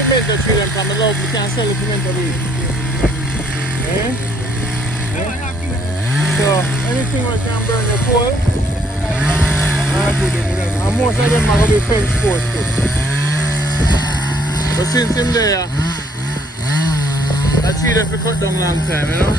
pimento tree them from the love, we can't sell the pimento leaf. Eh? So anything we can burn your coal, and most of them are going to be French sports too. But since him there, that tree that we cut down long time, you know?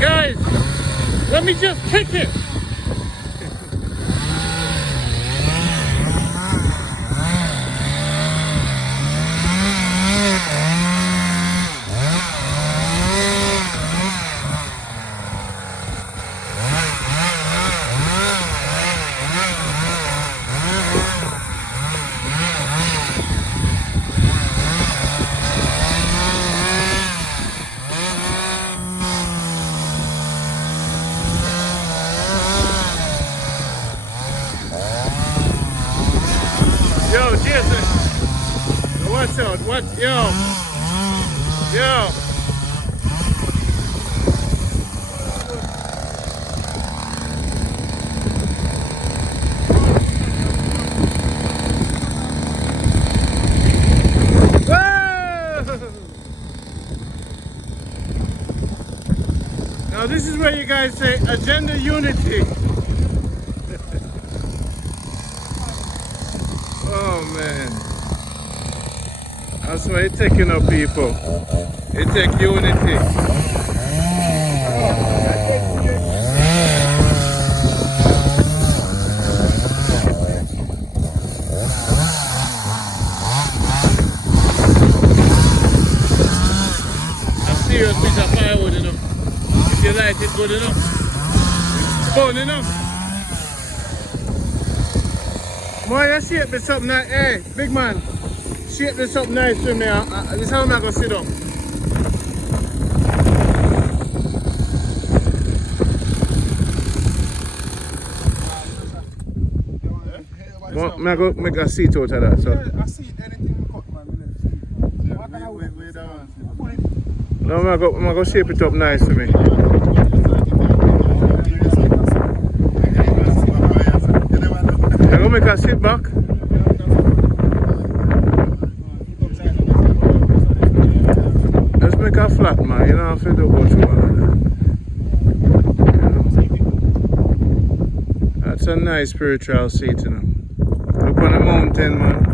Guys, let me just kick it. Yo, Jason, what's up? What? Yo. Now this is where you guys say agenda unity. Oh man, that's why it's taking up people. It takes unity. A serious piece of firewood, you know. If you light it good enough, fun enough. Boy, you shape this up nice. Hey, big man, shape this up nice for me. This is how I'm going to sit down. I'm going to make a seat out of that. So. I see anything cut, man. No, I'm going to shape it up nice for me. I'm going to make a sit back. Let's make a flat, man. You don't have to do much more than that. That's a nice spiritual seat, you know. Up on the mountain, man.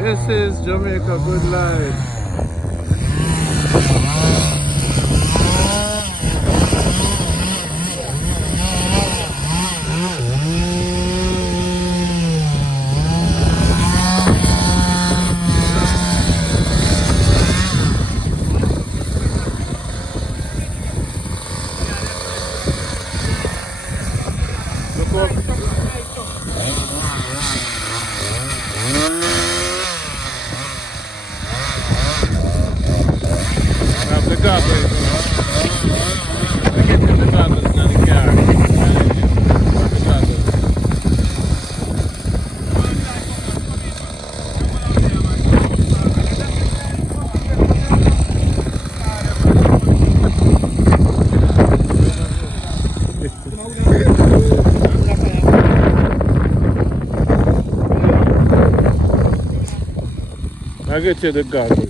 This is Jamaica Good Life. Look up. The goggles. I get the goggles, not the car. The goggles. I get you the goggles.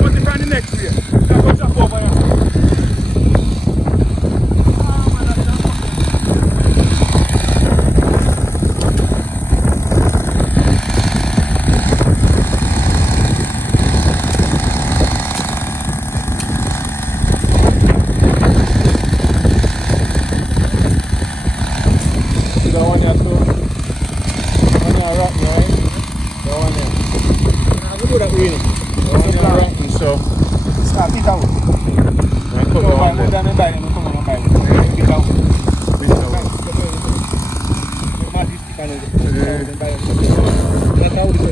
What's the brand next year? That goes up over here. See that one here too? One here rotten, right? That one here. We do that way. That one here rotten, so Start it out. I put So that one by there. the time we come and buy it. Pick it out. Bring it out. That's how it is.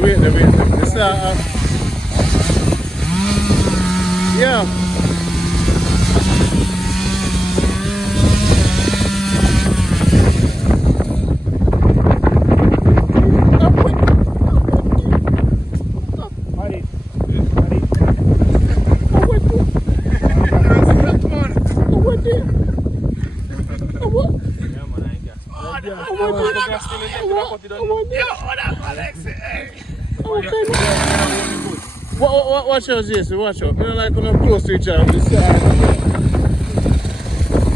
Wait there. It's yeah. Watch out, Jason, watch out. You don't like when I'm close to each other. This side.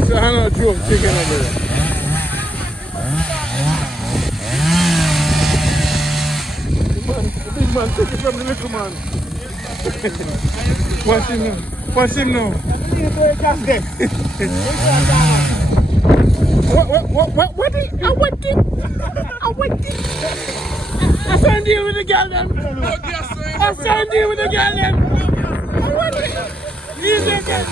So I know drove chicken over there. The big man took it from the little man. Watch him now. Watch him now. I saw him deal with the girl them. I saw him deal with the girl them. He's a girl.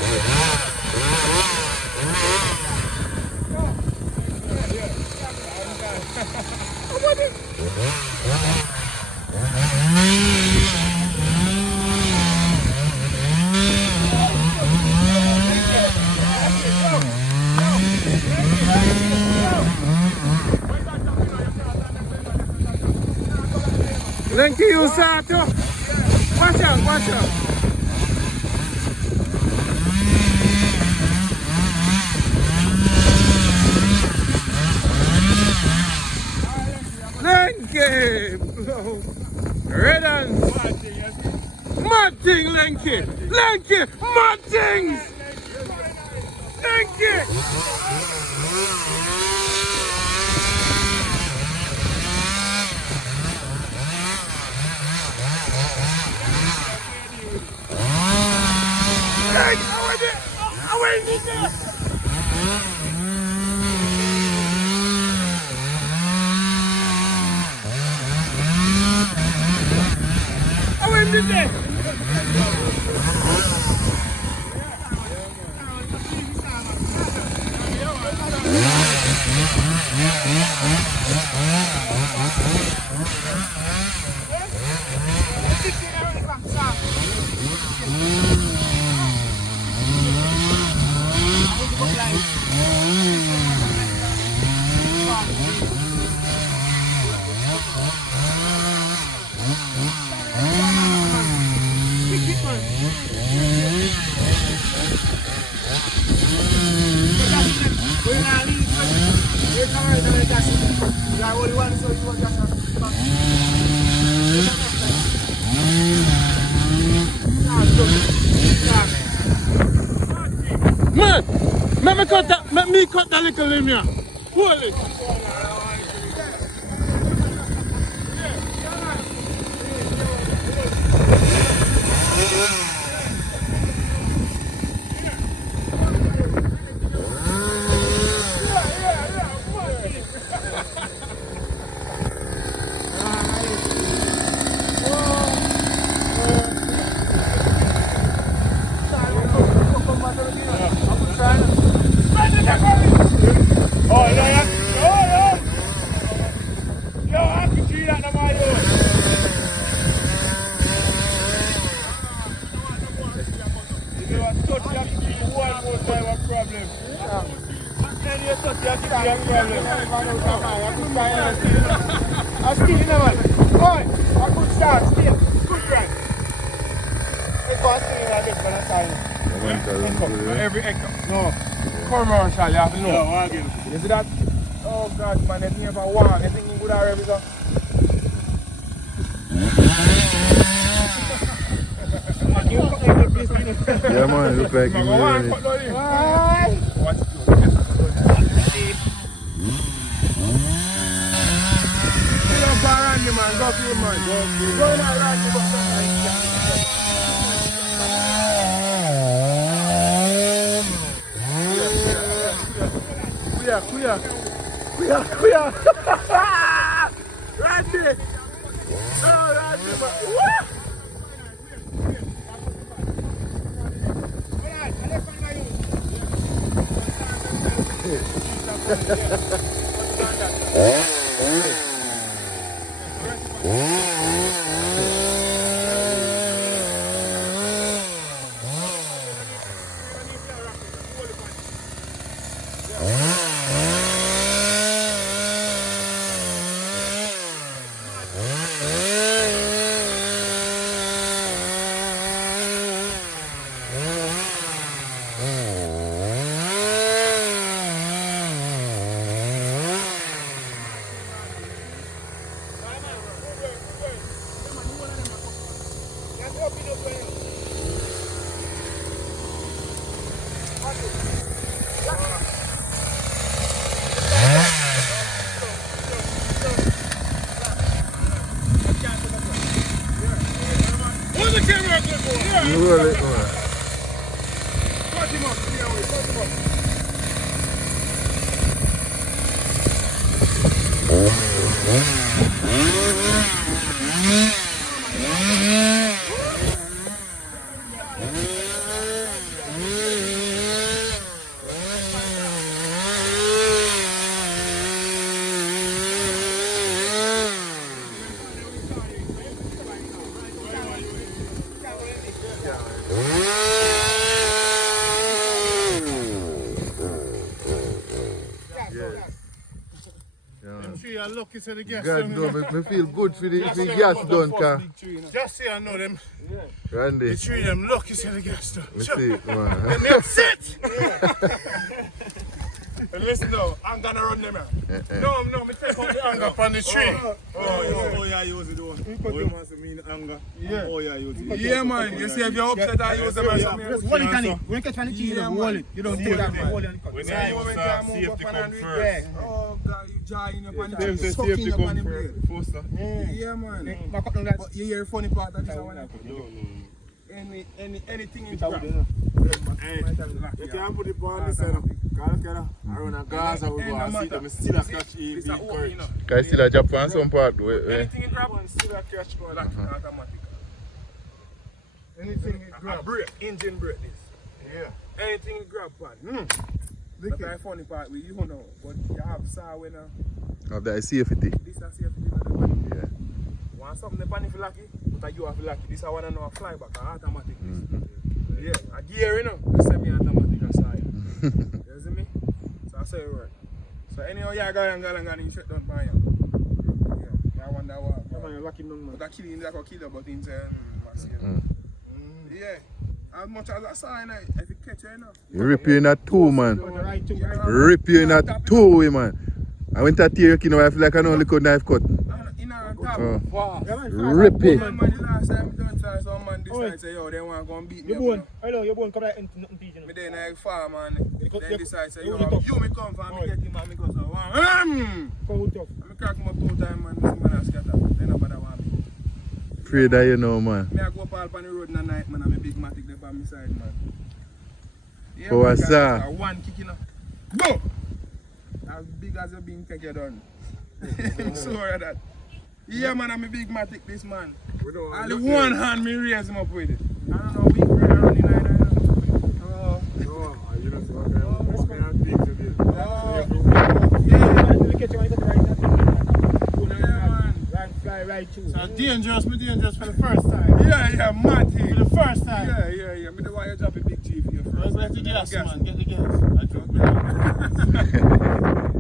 Lenky, you Sato. Watch out, watch out. Lenky! Red on. Mad thing, Lenky! Lenky! Mad things! Lenky! Man, let me cut that little limb here. Hold it. Every echo. No. Commercial, you have to know. You see that? Oh God, man, they never want. They think you would have every song. Yeah, man, look like you really. Watch it. Go Randy, man. Go for him, man. Go in there, Randy. Kuya. Randy. Oh, Randy, man. What? Roll it, man. Cut him up. I'm lucky to the gas. God no, me feel good for the gas done, car. Just say I know them. Randy. The tree them lucky to the gas done. Me see it, man. Them upset. And listen now, I'm gonna run them out. No, me take out the anger from the tree. Oh, yeah, use it. Oh, you must mean anger. Yeah. Oh, yeah, use it. Yeah, man. You see, if you're upset, I use them as something. Hold it on it. When you catch on the cheese, hold it. You don't do that, man. Hold it on the cut. When Yeah, you you want me start to move safety up come and first. Oh, God, you jawing up and Them say sucking safety up on come the blade. first. Yeah, man. Back up on that. But you hear the funny part that is I want to anything in grab. You can't put it on the center. I run a gas and we go and see them still a catch It's a open, you know. Can I still a jump on some part? Anything in grab and still a catch go like automatic. Anything in grab. Brake, engine brake this. Yeah. Anything in grab pan. That's the funny part with you know, but you have saw when Of that safety. this is safety with the money. Yeah. Want something the pan if you lucky, but you have to lucky. This I wanna know a fly back, automatic. Yeah, a gear you know, semi-automatic aside. You see me? So I say it right. So anyhow, you go and you shut down by you. Yeah, I wonder what. Yeah, man, you're lucky no man. But that killing that could kill you, but in yeah. As much as I saw, if you catch you enough. You rip you in a two, man. Right too. Rip you in a two, man. I went to tear you know, I feel like I know only could knife cut. In and top. Wow. Yeah, man, Rip it. Man, the last time I done try some man this time say, yo, they want to go and beat me. Your bone. Hello, your bone come right into nothing teaching. Me then I farm and then decide say, yo, you you me come for me get him and me go so Come out tough. I crack him up 2 times man, this man has scatter. Then nobody want me. Pray that you know, man. Me I go up all on the road in the night, man, and me big matic there by my side, man. Yeah, Oh, man, what's guys, that? one kick, you know. Go! As big as you been, take you done. I'm sorry that. Yeah, man, I'm a big matic, this man. Only one hand me raise him up with it. I don't know, we running like that. Oh. No, you don't see what kind of big to do. Oh. Yeah. You catch you when you got the right. Right too. So dangerous for the first time. Yeah, Matty. For the first time. Yeah. Me the why you drop a big chief here first. Let's get the gas, man. Get the gas. I drop it.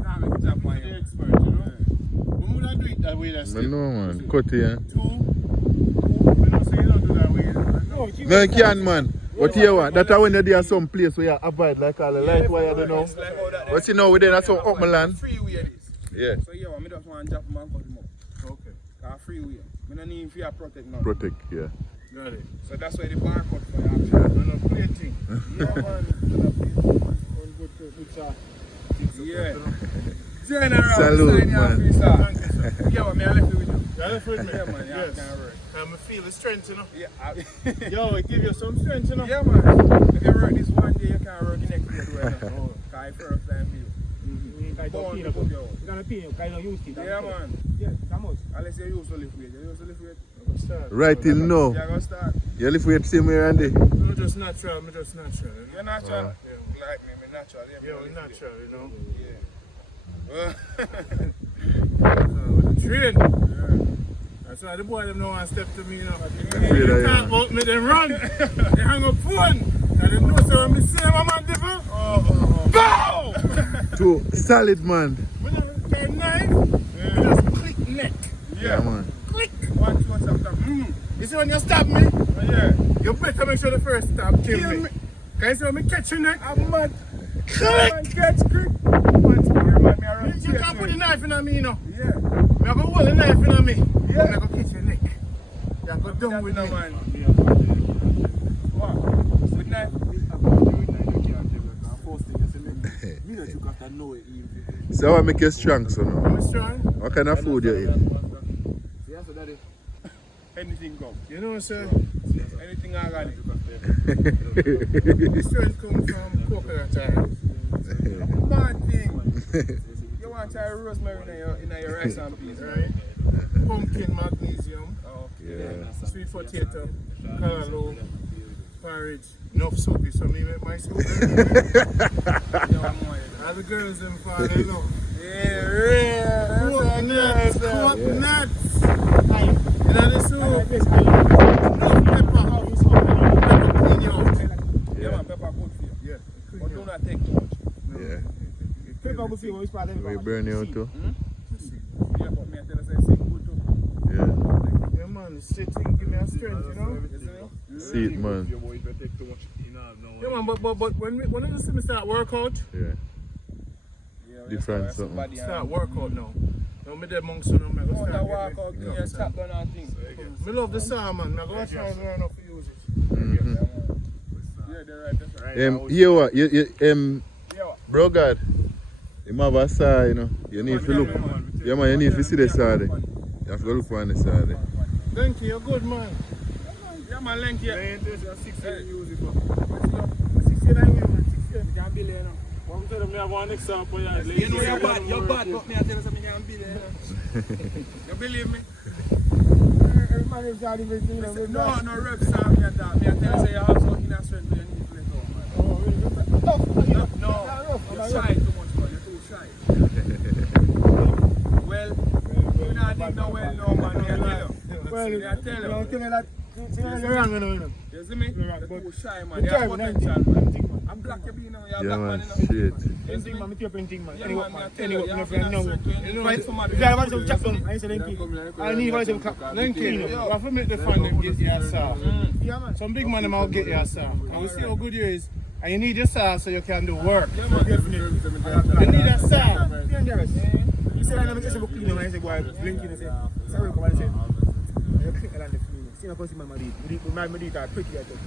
Nah, make it drop on The you. expert, you know. When would I do it that way? That's I know, man. Cut it, yeah. Two. We don't say you don't do that way. No, you can, man. But here, what? That's when there is some place where you avoid, like all the light wire, you know. It's like how that. But you know, we there, that's some up my land. Freeway this. Yeah. So yeah, me just want to drop him and cut him up. Okay. Freeway. Me no need for protect now. Protect, yeah. Got it. So that's why the bar cut for you actually. No play thing. Yeah, man. Good shot. Yeah. General. Salute, sign your man. office, sir. Yeah, man, I left it with you. You left with me? Yeah, man. Yeah, Yes. I can't work. I feel the strength, you know. Yeah. Yo, it give you some strength, you know. Yeah, man. If you work this one day, you can't work the next day. Because it's first time for you. Born to put you out. You're gonna pay you, because you don't use it. Yeah, man. Yeah, that much. Unless you use to lift weight. You use to lift weight. Right till now. You're going to start. You live with same way, Randy? I'm just natural, you know. You're natural. Like me, I'm natural. Yeah, we're natural, you know. Yeah. Train. That's why the boy them no one step to me, you know. Afraid They of you. talk about me, they run. They hang up phone. And they know so when me see them, I'm a devil. Bow! Two solid, man. When I turn knife, we just click neck. Yeah, man. Click. One, two, tap. You see when you stab me, Yeah. you better make sure the first stab kill me. Can you see when me catch your neck? I'm mad. Click. Catch grip. Man, spear, man. Me around You can't put the knife in me, you know. Yeah. Me go hold the knife in me. Yeah. Me go catch your neck. You go down with me. Man. What? With knife? So what make you strong, so now? I'm strong. What kind of food you eat? Anything come. You know, sir. Anything organic. The strength comes from coconut oil. Bad thing. You want to try rosemary in your rice and peas, right? Pumpkin magnesium, Yeah. sweet potato, callaloo, porridge. Enough soup is for me make my soup. All the girls them fall they know. Yeah, real. Coconuts, coconuts. Hi. You know the soup. This No pepper. Pepper clean you out. Yeah, man, pepper good for you. Yeah. But do not take too much. Yeah. Pepper will see what we spot We burn you out too? Yeah, but me I tell you, say, see good too. Yeah. Yeah man, the sitting give me a strength, you know. See it, man. Yeah man, but when you see me start workout, Yeah. Yeah, Different that's something. somebody start and- workout now. Now me dead monk so now me go No, start that get walk me- out, give you a tap gun and thing. Me love the saw man, I go try and learn how to use it. Yeah, they're right, that's right. Here what? You Yeah, what? bro God. You have a saw, you know. You need to look. Yeah man, you need to see the saw there. You have to go look for the saw there. Thank you, you're good man. Yeah, man, link here. Hey, this is 16 use it for. 69 years, man, 60 you can't be there now. One tell them me have one example. You know you're bad, but me I tell you something, you can't be there now. You believe me? Every man is out of it, you know. No reps are me at that. Me I tell you, say you have something in a strength, but you need to let go, man. Oh, really? Tough. No, you're shy too much, man. You're too shy. Well, you're not dig no well, no, man. I tell you. Well, I tell you. You're wrong, you know. You see me? You're too shy, man. You Try, have man, potential, man. I'm black, you be now. You're Yeah, black, man, man. You know. shit. Painting, man. Me tell you painting, man. Yeah, Any man, work, man. I tell Any you, work, you my have friend, enough no. strength to- you know, Right, somebody- if I want some chap done, I say thank you. I need one some cap. Lincoln, you have to make the fun them get your sauce. Yeah, man. Some big man them will get your sauce. And we see how good you is. And you need your sauce so you can do work. Yeah, man. You need a sauce. Dangerous. You say I never get some clean, man. I say, boy, blinking and say, sorry, come on, I say, you're clean and the clean. See, I can see my money. We do that pretty, I think.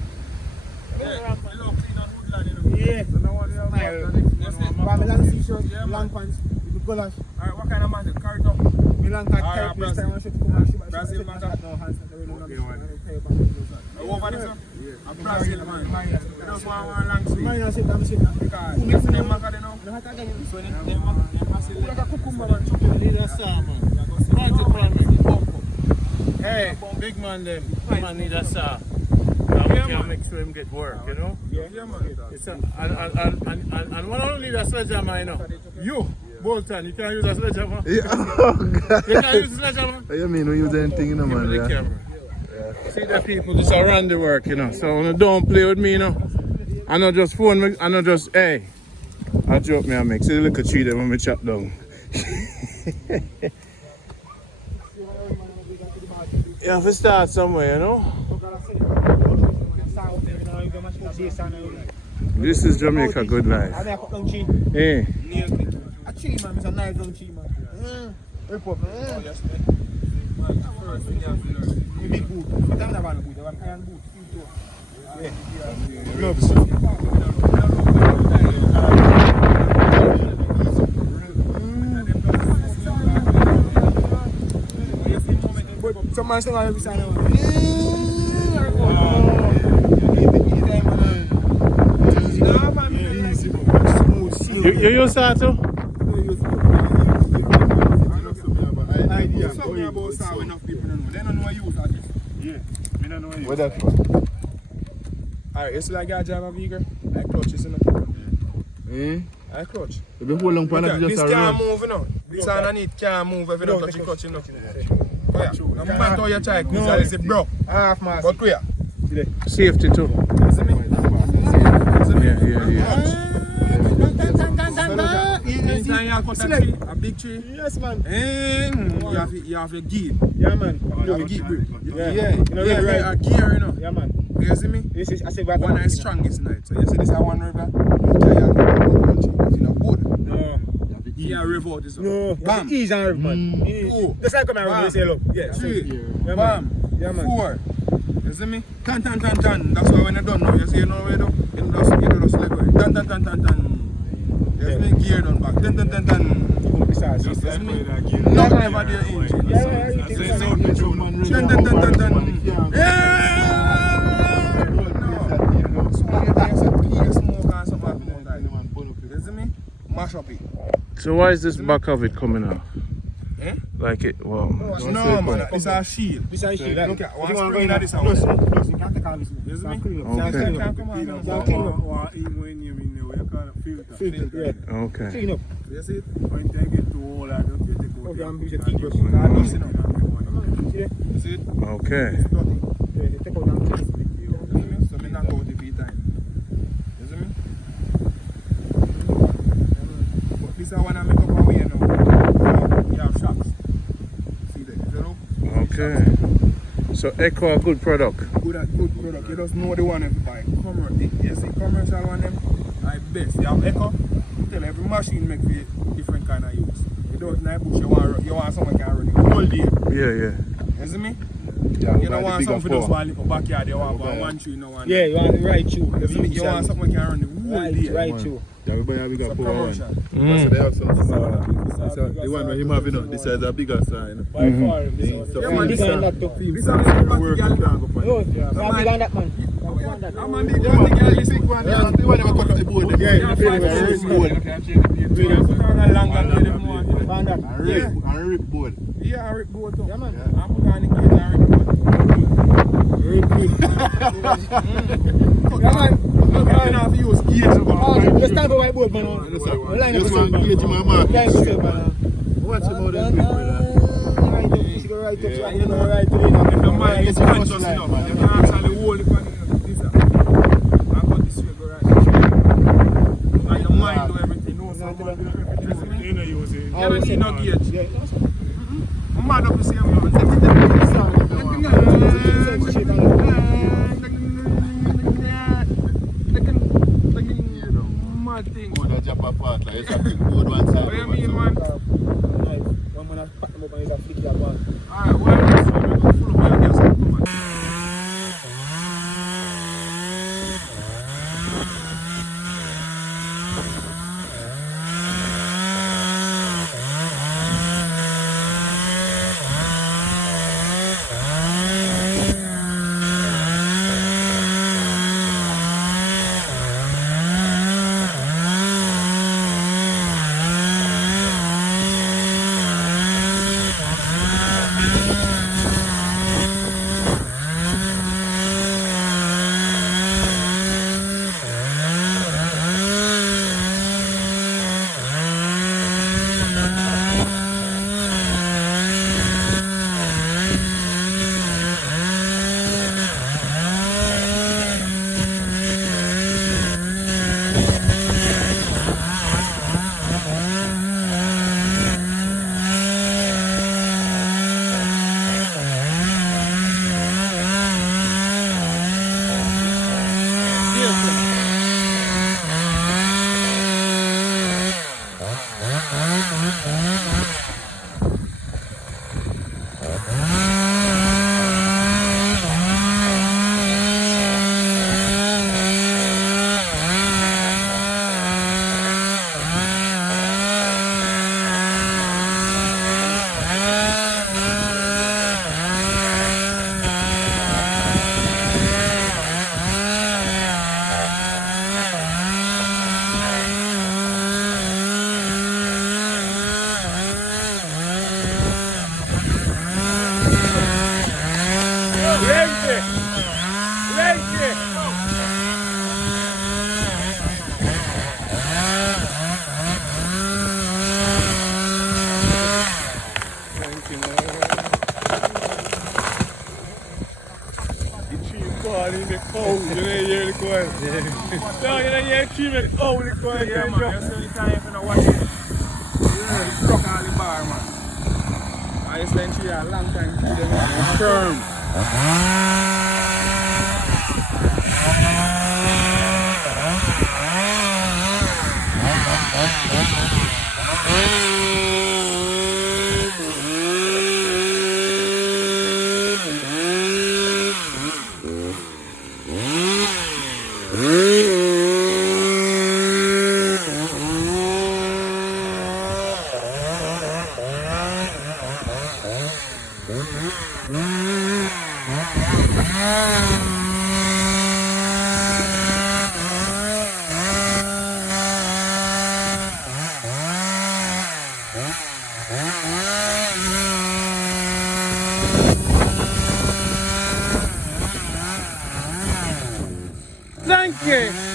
Yeah, you love clean and woodland, you know. Yeah. So now what do you have? Smile. Yes, I have a long t-shirt, Yeah, man. long pants, with gulash. Alright, what kind of man? Carry it up. Me long cat Alright, type, this Brazil. time I should come and see my Brazil shit. man. No hands, no really, no Okay, nothing. man. I tell you about it. Over there, sir? A Brazil man. You just want one long sleeve. Mine, I said, I'm sitting there. Because you see them maca, you know? No, I can't get it. So them hustle Like a like cucumber, man. You need a sauce, man. Right upon me. Hey, big man them. Man need a sauce. And we can make sure him get work, you know? Yeah, man. It's a, and one only need a sledgehammer, you know. You, Bolton, you can't use a sledgehammer. Yeah, oh, God. You can't use a sledgehammer. What you mean we use anything, you know, Give me man? the Yeah? camera. See the people just around the work, you know. So when you don't play with me, you know. I not just phone me, I not just, hey. I joke me, I make. See the little tree there when we chop down. You have to start somewhere, you know. This is Jamaica Good Life. I cut down cheese. Hey. A cheese, man. It's a knife down cheese, man. Rip up, man. You big boot. But I'm not one boot. I'm iron boot. Yeah. Gloves. Some man still have to sign out. You use that too? Idea. Something about sound enough people don't know. They don't know I use that. Yeah. Me don't know you. What that for? Alright, it's like I drive a vehicle. I clutch is in Eh? I clutch. You been hold on for that This just can't around. move, you know. This underneath can't move if you don't touch the clutch, you know. Oh, yeah. No matter how you try, because it's broke. Half mask. But clear. Safety too. You see me? Yeah. Anytime you cut a tree, a big tree, Yes, man. you have a gear. Yeah, man. You have a gear. Yeah. You know, Yeah, right. a gear, you know. Yeah, man. You see me? This is, I say, One is strongest night. So you see this is one river. You know, good. No. Yeah, river out this one. No. Bam. Ease and river, man. Two. Just like come here, Bam. they say, look. Yeah. 3. Yeah, Bam. man. Yeah, man. 4. You see me? Tan. That's why when you're done now, you see you know what you do? You just let go. Tan. You see me? Gear done back. Tan. Besides, You see me? Not ever their engine. Yeah. Tan. Yeah! No. So you guys are clear smoke and some of that. You see me? Mash up it. So why is this back of it coming off? Eh? Like it, well. No, man. This is a shield. Besides, Look at one you want to go spring in that that is is out. Plus, you can't take all this. You see me? Okay. You can't come on. You can't clean up. Filter, yeah. Okay. Clean up. You see it? Okay, I'm using a toothbrush. See it? Okay. It's dirty. Yeah, take out that. You see me? So me knock out the feet time. You see me? But this is one I make up away now. You have shocks. See that? You know? Okay. So Echo a good product. Good product. You just know the one you buy. You see commercial one them? I best. You have Echo. Tell every machine make for different kind of use. You don't like bush, you want someone can run the whole day. Yeah. You see me? Yeah, You don't want something for those one little backyard, you want one tree, no one. Yeah, you want the right shoe. You see me? You want something can run the whole day. Right shoe. Yeah, we buy a bigger It's a power one. promotion. So they have some smaller. So the one where him have, you know, this is a bigger sign. By far. So Yeah, man, This this one is that took. this is a work big you girl. can't go for. No, I'm big on that, man. I'm a big girl. This big one. Yeah, the one that cut up the board. Yeah, Yeah, the five board. years old. You put on a longer than them one. Found that. And rip board. Yeah, I rip boat too. Yeah, man. I put on the cage and rip boat. Yeah, man. Okay, now if you use gauge of Let's stand for whiteboard, man. Line up This yourself, one gauge man. my mark. Line up yourself, man. Watch about them people. Right up, you go right up, so I'm gonna right to it. If your mind is conscious enough, you can actually hold it on this. I got this way, go right. And your mind do everything. No, so You know you was in. you don't need no gauge. Yeah, I'm mad up the same man. Mad thing. Board a jump apart, like it's a big board one side. What do you mean, man? one man has packed them up and he's a flicky at one. Alright, well, let's go full of your gas. Come on. Yeah, man, you see the time if you don't watch it. You know, the truck on the bar, man. I just went through a long time to them firm. Thank you.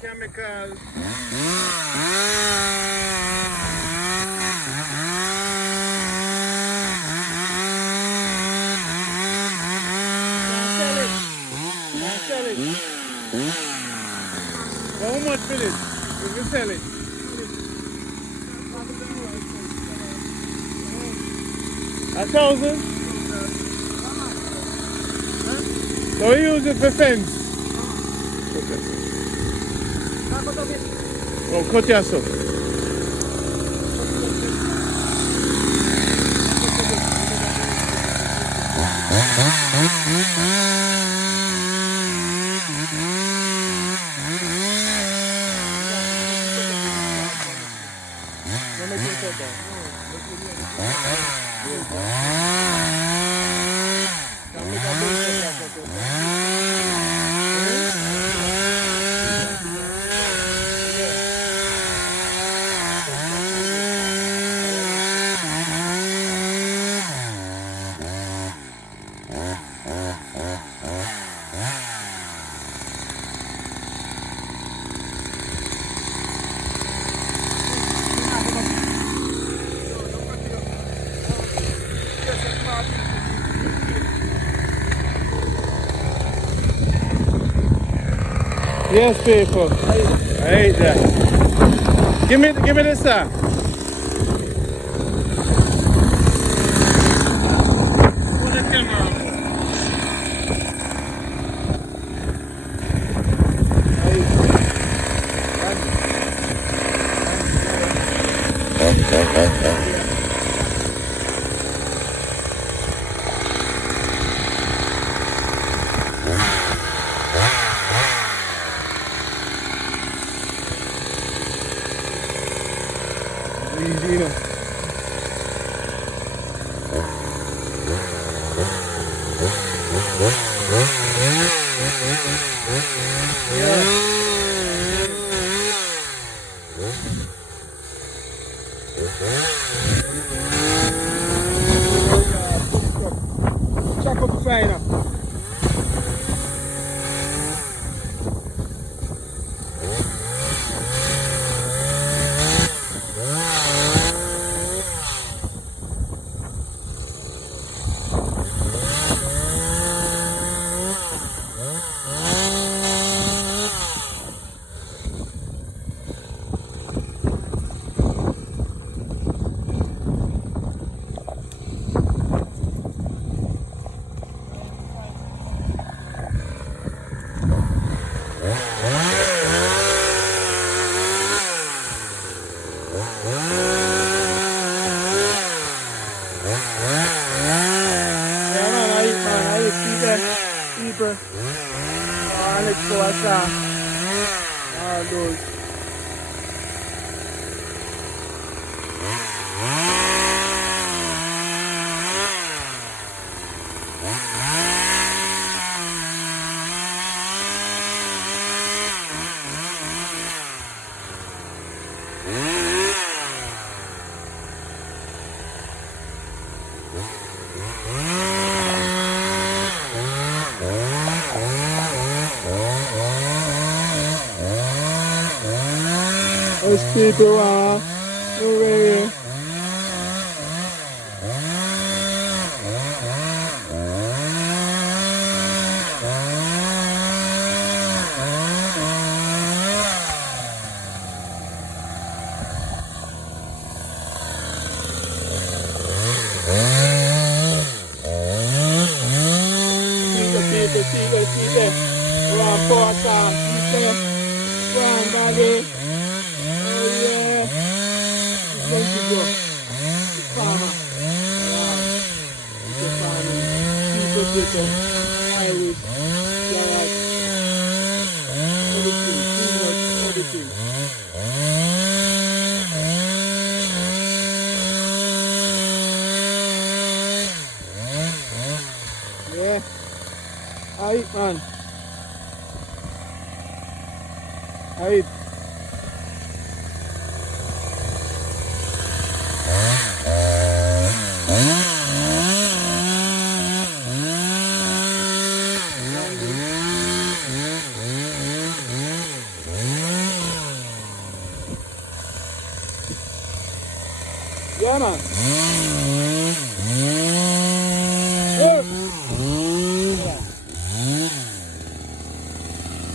chemical. Sell it. How much for this? We will sell it. $1,000? So we use it for fence. Oh, cut yourself. Yes, people. I hate that. Give me this, sir. Put the camera on. you know. Check up the fire now. People. Let's go outside. All those. Those people are over here. See them. One pass on. See them. One body. Oh yeah. It's going to go. The farmer. The farmer. People. Irish. Garage. Everything. Peanuts. Everything. Yeah. Alright, man. Alright. Yeah, man.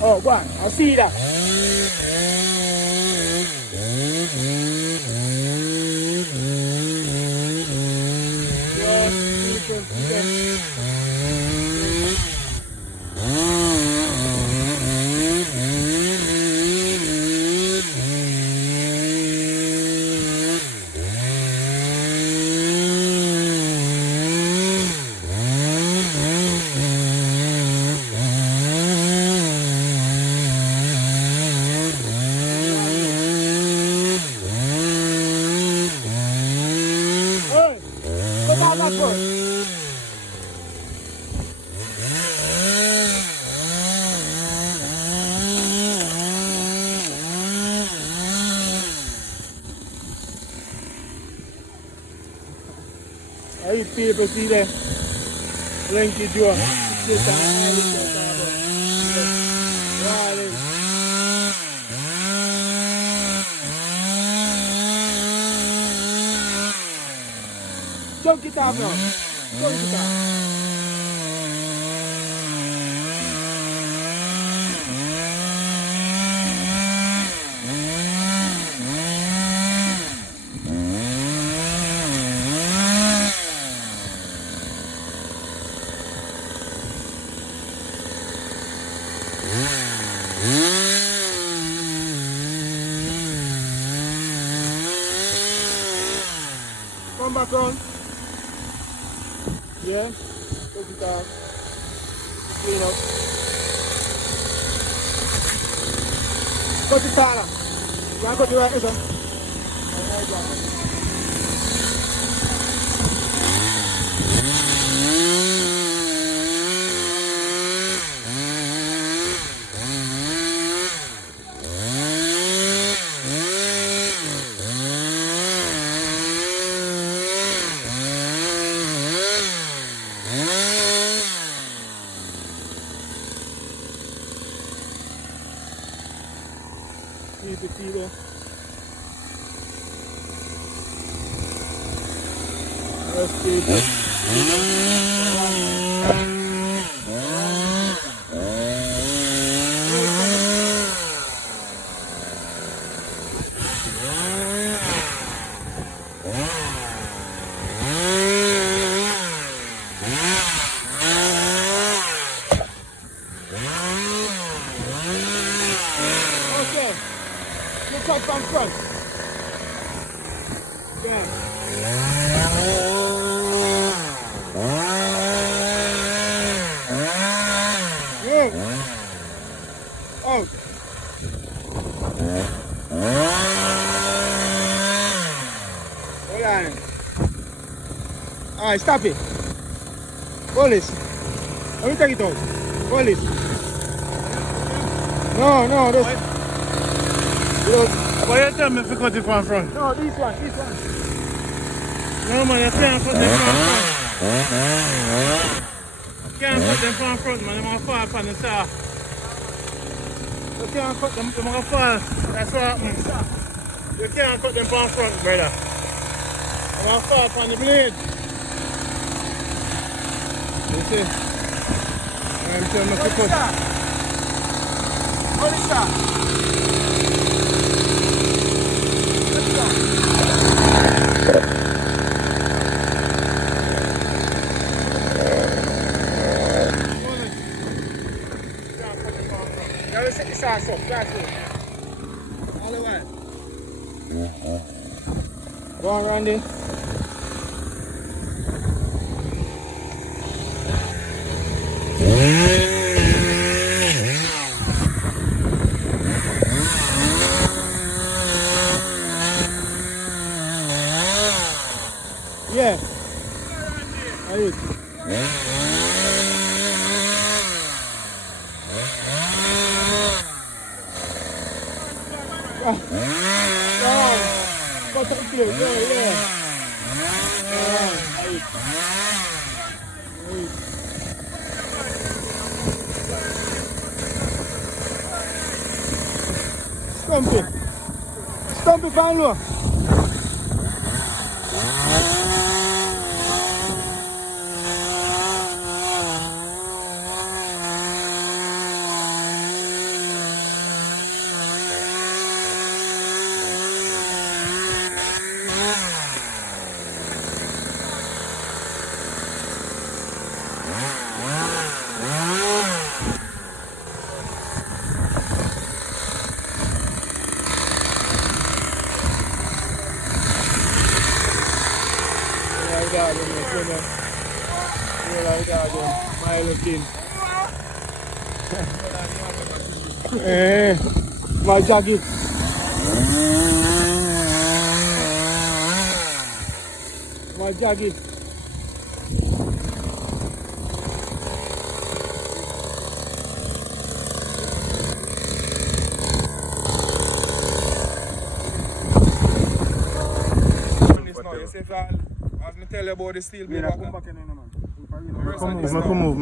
Oh, go on. I'll see that. Hey, people, see that? Blinky Joe. Sit down. Riley. Jump it up now. Jump it up. Come back on. Yeah. Take it off. Clean up. Cut it down. You want to cut it right, isn't it? keep it feeling. Let's keep it. Okay, you cut from front. Yeah. Out. Hold on. Alright, stop it. Hold this. Let me take it out. Hold this. No, this. Why you tell me if you cut it from front? No, this one. No man, you can't cut them from front. You can't cut them from front, man. They're gonna fall from the saw. You can't cut them, they're gonna fall. That's what happens. You can't cut them from front, brother. They're gonna fall from the blade. You see? I'm telling you to cut. Hold it, sir. Set the sauce up, that's it. All the way. Go on, Randy. Yeah. Ahí. Stomp it, fine look. My jacket. My jacket. As me tell you about the steel blade, Come move.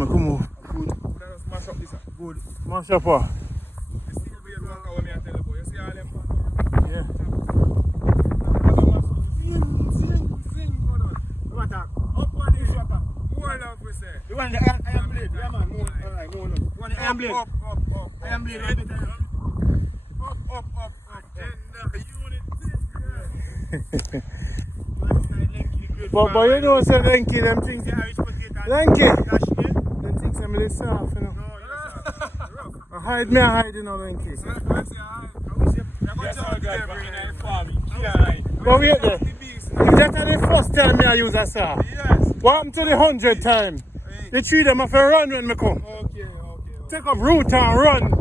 Mash up this. Good. Mash up what? The steel blade worker what me I tell you about. You see all them? Yeah. Sing, go down. Up on the shopper. More love we say. You want the iron blade? Yeah man, move. Alright, move on. You want the iron blade? Up. Iron blade. Up. Unit. But you know, so Lenky, them things. Lenky! Them things are really soft, you know. I hide, you know, Lenky. But wait there. That's the first time I use a saw. Yes. What happened to the 100th time? The tree them have to run when I come. Okay. Take up root and run.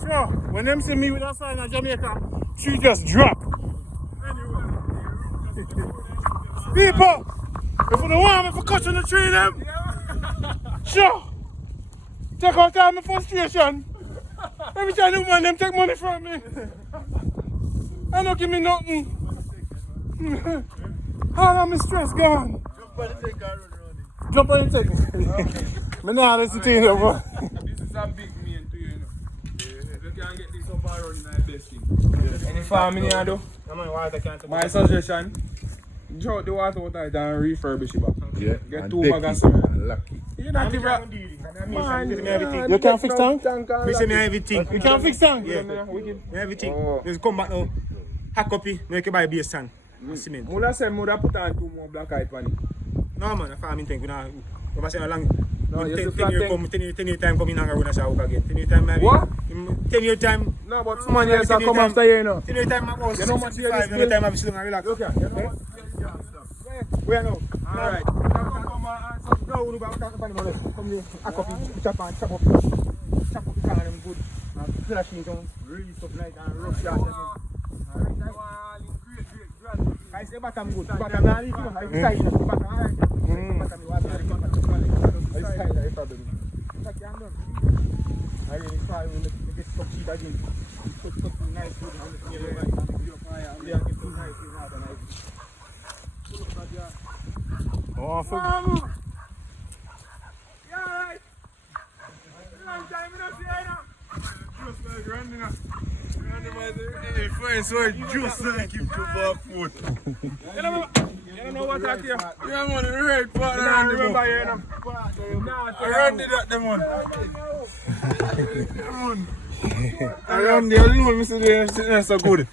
So, when them see me with a sign in Jamaica, tree just drop. People, if you don't want me for cutting the tree them, sure. Take out time my frustration. Every time the woman them take money from me. I don't give me nothing. All of my stress gone. Jump on the take. Me nah listen to you no more. This is a big mean to you, you know. If you can't get this up running my best thing. Any farming you do? My suggestion, draw the water out and refurbish it back. Yeah. Get And 2 deck bags of it. cement. And lock it. You not even... Man, You can't fix tank? Me say me everything. You can't fix tank? Yeah. Wicked. Everything. Oh. Just come back now. Hack up it. Make it buy base sand. And cement. Mula say Mula put on 2 more black eye pan it. No man, a farming thing. We not. We say long. No, you see 10 flat year thing. come. 10 year time come in and run a shower again. 10 year time maybe. What? 10 year time. No, but someone else will come after you know. 10 year time my boss. You know how much you 65. 10 year time I be sitting and relax. Okay, you know what? Where now? Alright. No, we go back on the money. Come here. Hack up it. Chop up. Chop up the car and good. And flash me down. Really stuff like that. Rough shot again. I say bottom good. Bottom now leave you. I side the bottom. Alright. Bottom you want to the bottom. I side the problem. I really try when they get stuck sheet again. Put something nice good on the near the fire. And they are getting nice with water nice. Oh, for Yeah, right. Long time we don't see you now. Just like running now. Hey, friends, so just like him to back foot. You don't know what I hear. Yeah, man, the right part. I remember you know. I ran it at them one. I ran the alone, Mr. There, so good.